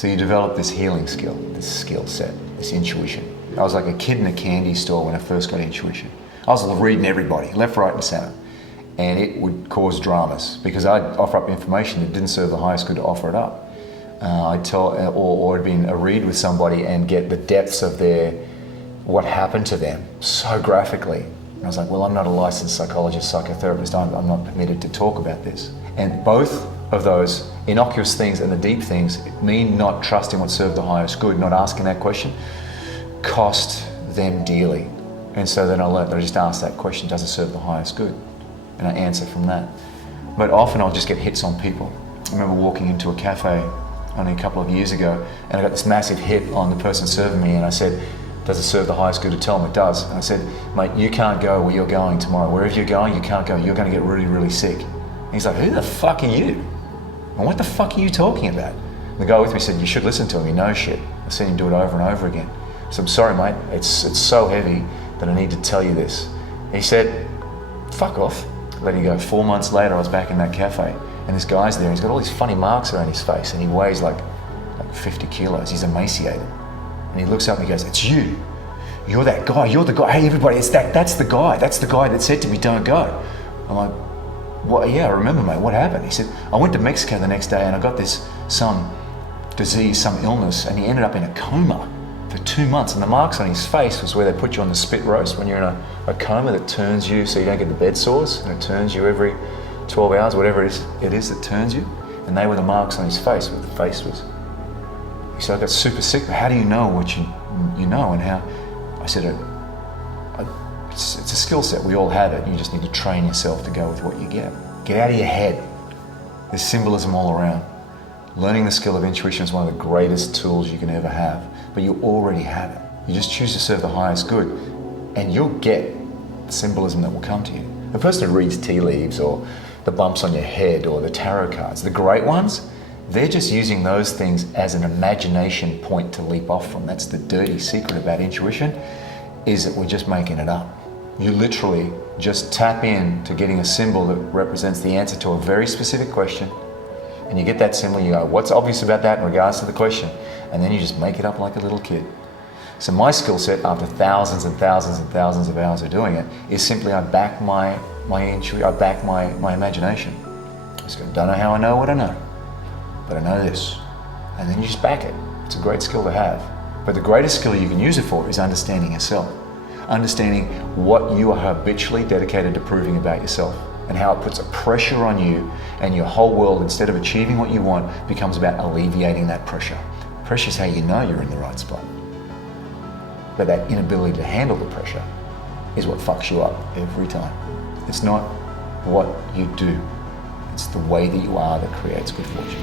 So you develop this healing skill, this skill set, this intuition. I was like a kid in a candy store when I first got intuition. I was reading everybody, left, right, and center. And it would cause dramas because I'd offer up information that didn't serve the highest good to offer it up. I'd tell, or I'd been read with somebody and get the depths of what happened to them so graphically. And I was like, well, I'm not a licensed psychologist, psychotherapist, I'm not permitted to talk about this. And both of those innocuous things and the deep things, me not trusting what served the highest good, not asking that question, cost them dearly. And so then I learned that I just ask that question, does it serve the highest good? And I answer from that. But often I'll just get hits on people. I remember walking into a cafe only a couple of years ago and I got this massive hit on the person serving me and I said, does it serve the highest good to tell them it does? And I said, mate, you can't go where you're going tomorrow. Wherever you're going, you can't go. You're going to get really, really sick. And he's like, who the fuck are you? And what the fuck are you talking about? And the guy with me said, you should listen to him, he knows shit. I've seen him do it over and over again. So I'm sorry, mate, it's so heavy that I need to tell you this. And he said, fuck off. Let him go. 4 months later, I was back in that cafe and this guy's there and he's got all these funny marks around his face and he weighs like 50 kilos. He's emaciated. And he looks up and he goes, it's you. You're that guy. You're the guy. Hey, everybody, that's the guy. That's the guy that said to me, don't go. I'm like, what? Yeah, I remember, mate. What happened? He said, I went to Mexico the next day and I got some disease, some illness, and he ended up in a coma for 2 months. And the marks on his face was where they put you on the spit roast when you're in a coma that turns you so you don't get the bed sores, and it turns you every 12 hours, whatever it is that turns you. And they were the marks on his face, where the face was. He said, I got super sick, but how do you know what you know? And how? I said, it's a skill set, we all have it. You just need to train yourself to go with what you get. Get out of your head. There's symbolism all around. Learning the skill of intuition is one of the greatest tools you can ever have, but you already have it. You just choose to serve the highest good, and you'll get the symbolism that will come to you. The person who reads tea leaves or the bumps on your head or the tarot cards, the great ones, they're just using those things as an imagination point to leap off from. That's the dirty secret about intuition, is that we're just making it up. You literally just tap in to getting a symbol that represents the answer to a very specific question, and you get that symbol, you go, what's obvious about that in regards to the question? And then you just make it up like a little kid. So my skill set, after thousands and thousands and thousands of hours of doing it, is simply I back my intuition, I back my imagination. I just go, don't know how I know what I know, but I know this. And then you just back it. It's a great skill to have. But the greatest skill you can use it for is understanding yourself. Understanding what you are habitually dedicated to proving about yourself and how it puts a pressure on you, and your whole world, instead of achieving what you want, becomes about alleviating that pressure. Pressure is how you know you're in the right spot. But that inability to handle the pressure is what fucks you up every time. It's not what you do. It's the way that you are that creates good fortune.